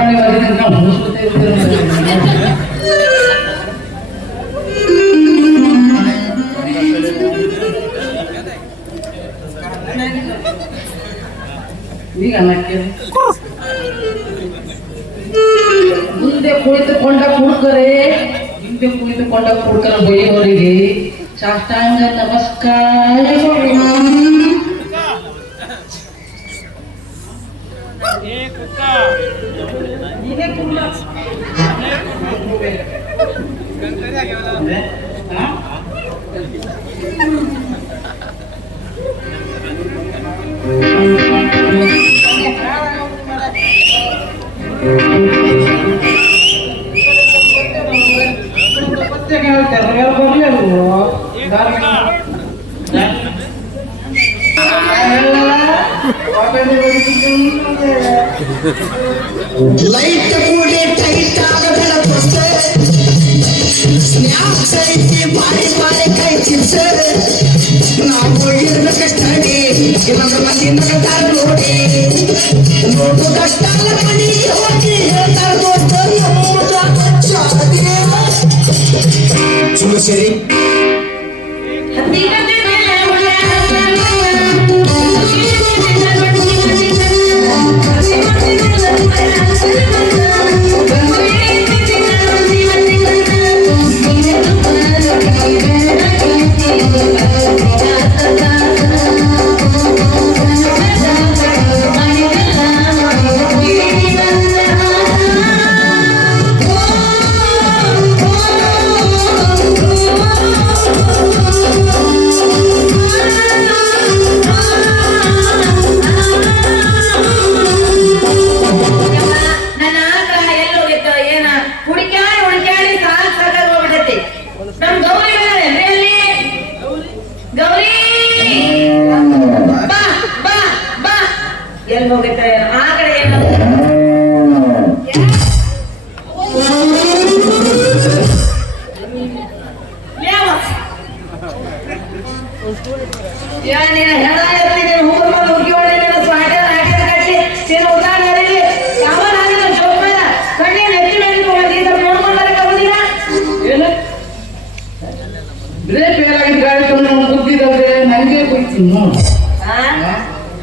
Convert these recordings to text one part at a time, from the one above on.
ಪಟಾಣಿ ಬಂದಿದ್ರೆ ನಾವು ಮುಗಿಸ್ಕೊತೇ ಈಗ ಅನ್ನಕ್ಕೆ ಮುಂದೆ ಕುಳಿತುಕೊಂಡ ಕುಡುಕರ ಬೈಯವರಿಗೆ ಸಾಷ್ಟಾಂಗ ನಮಸ್ಕಾರಗಳು. ಲೈಟ್ ಕೂಡಿ ಟೈಟ್ ಆಗಬೇಡ ಪೋಸ್ಟೆ ಸ್ನ್ಯಾಪ್ಸ್ ಐತಿ ಬಾರಿ ಬಾರಿ ಕೈ ಚಿಪ್ಸ್ ನಾವು ಇರ್ಬೇಕ ಸ್ಟಡಿ ಇವಾಗ ಮಂದಿ ನಗತಾರ ನೋಡಿ ನೋಡು ಕಷ್ಟಾಲ ಮನೆಗೆ ಹೋಗಿ ಹೇಳ್ತಾರ ದೋಸ್ತ ಸುಳ್ಳು ಸರಿ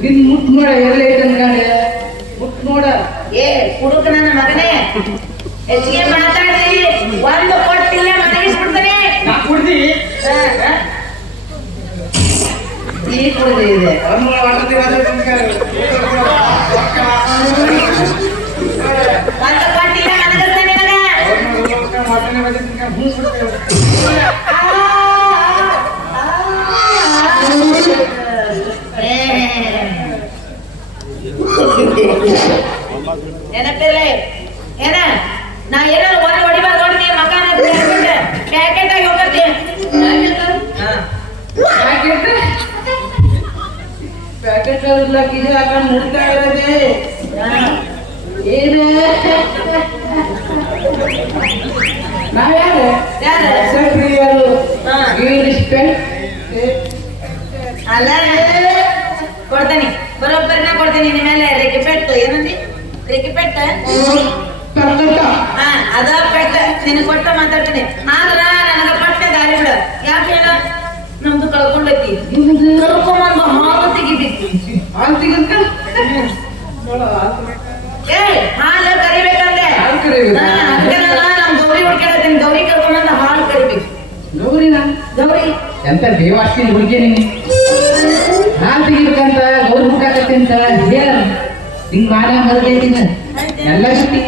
ನಿನ್ ಮುಟ್ ನೋಡ ಎಲ್ಲ ಐತಂದ್ಕಾಣೆ ಮುಟ್ ನೋಡ ಏ ಕುಡುಕ ನನ್ನ ಮಗನೇ ಹೆಚ್ಚಿಗೆ ಮಾತಾಡ್ತೀನಿ ಒಂದು ಕೊಟ್ಟಿಲ್ಲ ಮತ್ತಗಿಸ್ಬಿಡ್ತಾನೆ ಕುಡ್ದಿ ಈ ಕುಡ್ದಿ ಇದೆ ಒಂದು ಕೊಟ್ಟಿಲ್ಲ ನನಗಸ್ತಾನೆ ನೆನಪಿರ್ಲಿ ಏನ ನಾ ಏನಾದ್ರು ಒಂದು ಹೊಡಿಬಾರ್ದು ನೋಡಿ ಮಕಾನ ಪ್ಯಾಕೆಟ್ ಆಗಿ ಹೋಗ್ತಿ ಪ್ಯಾಕೆಟ್ ಎಲ್ಲ ಕಿಜಿ ಹಾಕೊಂಡು ನಡ್ತಾ ಇರೋದೆ ಏನು ನಾವ್ಯಾರು ಸಕ್ರಿಯರು ಅಲ್ಲ ಕೊಡ್ತೇನೆ ಬರೋಬ್ಬರಿನ ಕೊಡ್ತೇನೆ ನಿನ್ನ ಮೇಲೆ ರೇಖೆ ಪೆಟ್ಟು ಏನಂದಿ ರೇಖೆ ಪೆಟ್ಟ ಅದ ಪೆಟ್ಟ ನಿನ್ ಕೊಟ್ಟ ಮಾತಾಡ್ತೀನಿ ಆದ್ರ ನನಗ ಪಟ್ಟ ದಾರಿ ಬಿಡ ಯಾಕೆ ಹೇಳ ನಮ್ದು ಕಳ್ಕೊಂಡೈತಿ ಕರ್ಕೊಂಬಂದು ಹಾಲು ತೆಗಿಬೇಕು ಹಾಲು ತೆಗಿದ್ಕ ಏ ಹಾಲು ಕರಿಬೇಕಂದ್ರೆ ಅದಕ್ಕೆ ನಮ್ ಗೌರಿ ಹುಡ್ಕಾಡತ್ತೀನಿ ಗೌರಿ ಕರ್ಕೊಂಬಂದು ಹಾಲು ಕರಿಬೇಕು ಗೌರಿನ ಗೌರಿ ಎಂತ ದೇವಾಸ್ತಿ ಹುಡುಗಿ ನೀನು ಹಾಲು ತೆಗಿಬೇಕಂತ ಗೌರಿ ಹುಡ್ಕಾಕತ್ತೆ ಅಂತ ಹೇಳ ಹಿಂಗ್ ಮಾನ ಮರದೈತಿ ಎಲ್ಲ ಸುಟ್ಟಿ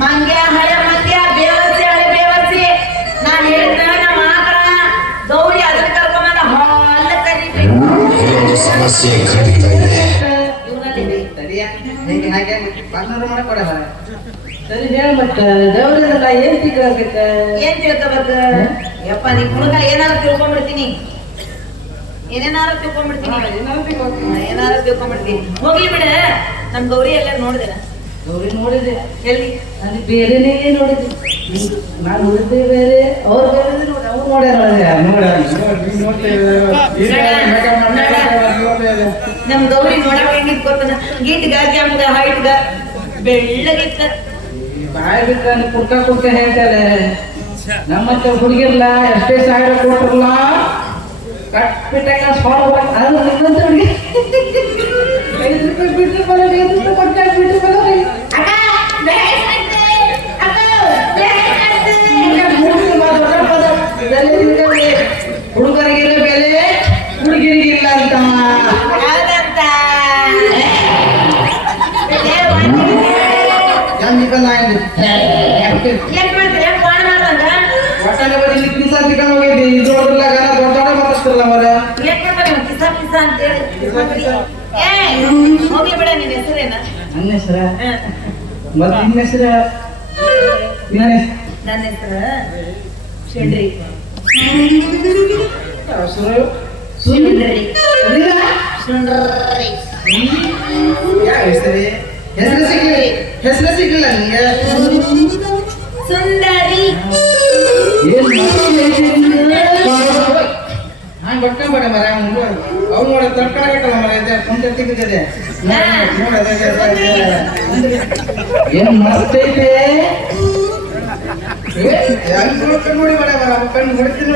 ಮಂಗ್ಯ ಹಳೆ ಮಂಗ್ಯ ಬೇವರ್ಸಿ ಹಳೆ ಬೇವರ್ಸಿ ನಾನ್ ಹೇಳಿದ ನಮ್ಮ ಆಕಳ ಗೌರಿ ಅದನ್ನ ಕರ್ಕೊಂಬಂದ ಹಾಲ ಕರಿಬೇಕು ಸಮಸ್ಯೆ ಖಂಡಿತ ಇದೆ ಸರಿ ಹೇಳ ಮತ್ತ ದೇವ್ರಲ್ಲ ಏನ್ ತಿಳ್ಕೊಬೇಕ ಏನ್ ತಿಳ್ಕೊಬೇಕ ಯಪ್ಪ ನೀ ಹುಡುಗ ಏನಾದ್ರು ತಿಳ್ಕೊಂಡ್ಬಿಡ್ತೀನಿ ಏನೇನಾರು ತಿಳ್ಕೊಂಡ್ಬಿಡ್ತೀನಿ ಏನಾರು ತಿಳ್ಕೊಂಡ್ಬಿಡ್ತೀನಿ ಹೋಗ್ಲಿ ಬಿಡ ನಮ್ ಗೌರಿ ಎಲ್ಲ ನೋಡಿದೆ ಗೌರಿ ನೋಡಿದೆ ಎಲ್ಲಿ ಅಲ್ಲಿ ಬೇರೆನೇ ನೋಡಿದೆ ನಾನು ನೋಡಿದ್ದೆ ಬೇರೆ ಅವ್ರು ಬೇರೆ ನೋಡಿ ಅವ್ರು ನಮ್ ಗೌರಿ ನೋಡಕ್ ಹೆಂಗಿತ್ ಗೊತ್ತನ ಗೀಟ್ಗ ಕೆಂಪ್ಗ ಹೈಟ್ಗ ಬೆಳ್ಳಗಿತ್ತ ಬಾಯ್ ಬಿಟ್ಟ ಕುಡ್ಕ ಕುಡ್ಕ ಹೇಳ್ತಾರೆ ನಮ್ಮಂತ ಹುಡುಗಿರ್ಲ ಎಷ್ಟೇ ಸಾವಿರ ಕೊಟ್ರಲ್ಲ ಕಟ್ಬಿಟ್ಟಾಗ ಅದು ನಿಮ್ಮಂತ ಹುಡುಗಿ 5 ರೂಪಾಯಿ ಬಿಟ್ಟು ಬರೋದು 5 ರೂಪಾಯಿ ಕೊಟ್ಟಾಗ ಬಿಟ್ಟು ಬರೋದು ಹುಡುಗರಿಗಿಲ್ಲ ಬೆಲೆ ಹುಡುಗಿರಿಗಿಲ್ಲ ಅಂತ ಒಟ್ಟಾರೆ ಬರೀ ಕಿಸ ತಿಕ್ಕ ಹೋಗಿದ್ದಿ ಇದ್ರೊಳಗೆಲ್ಲ ದೊಡ್ಡ ಮಾತಾಡ್ತಿರಲ್ಲ ಅವರ ಹೋಗ್ಲಿ ಬಿಡ ನಿನ್ ಹೆಸರೇನ ನನ್ನ ಹೆಸರ ಮತ್ತೆ ನಿನ್ನ ಹೆಸರ ನನ್ನ ಹೆಸರು ಶೆಂಡ್ರಿ ಹೆಸರು ಶೆಂಡ್ರಿ ಯಾವ ಹೆಸರಿ ಹೆಸರು ಸಿಗ್ಲಿಲ್ಲ ನಿಂಗೆ ಸುಂದರಿ ಹಾಂ ಬಟ್ಕೊಂಬೇಡ ಮರ ಅವ್ರು ನೋಡ ತಡ್ಕೊಳಕಲ್ಲ ಮರ ಇದೆ ಕುಂತ ತೆಗೆದಿದೆ ಏನು ಮಸ್ತ್ ಐತೆ ನೋಡಿ ಮರ ಮರ ಕಣ್ಣು ಹೊಡ್ತೀನಿ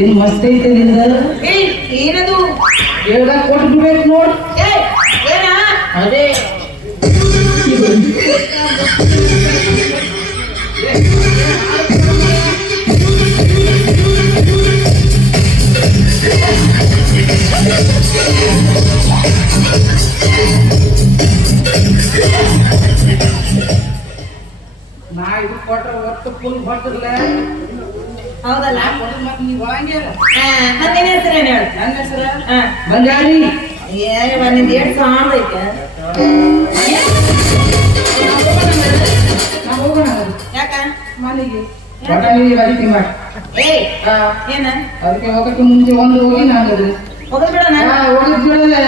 ಏನು ಮಸ್ತ್ ಐತೆ ನಿಂದ ಏನದು ಹೇಳ್ದಾಗ ಕೊಟ್ಟು ಬಿಡ್ಬೇಕು ನೋಡ್ ಏನ ಅದೇ ನಾ ಇದು ಕೊಟ್ರೆ ಒಟ್ಟು ಫುಲ್ ಹೊಟ್ಟಿರ್ಲ ಹೌದಲ್ಲ ಮತ್ತೆ ನೀವು ಒಳಗೆ ನನ್ನ ಹೆಸರೇನು ಹೇಳು ನನ್ನ ಹೆಸರು ಬಂಗಾರಿ ನಿಂದ ಎಷ್ಟು ಸಾಂದ್ ಐತೆ ನಾವು ಹೋಗೋಣ ಯಾಕ ಮನೆಗೆ ಬಟಾಣಿಗೆ ಬರೀತಿ ಮಾಡಿ ಏಯ್ ಏನ ಅದಕ್ಕೆ ಹೋಗಕ್ಕೆ ಮುಂಚೆ ಒಂದು ಹೋಗಿ ನಾನು ಹೋಗದ್ ಬಿಡೋಣ ಹೋಗಿದ್ ಬಿಡಲೆ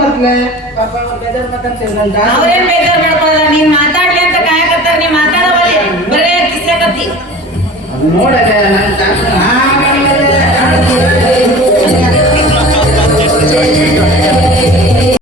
ಮರ್ತ್ಲೆ ಪಾಪ ಬೇಜಾರ್ ಮಾತಾಡ್ತೇವೆ ನನ್ನ ಅವ್ರೇನ್ ಬೇಜಾರ್ ಮಾಡ್ಕೊಳ್ಳಲ್ಲ ನೀನ್ ಮಾತಾಡ್ಲಿ ಅಂತ ಕಾಯಕತ್ತಾರ ನೀ ಮಾತಾಡವಲ್ಲಿ ಬರೇ ಕಿಸ್ಯಾಕತ್ತಿ ಅದು ನೋಡಲೆ ನನ್ನ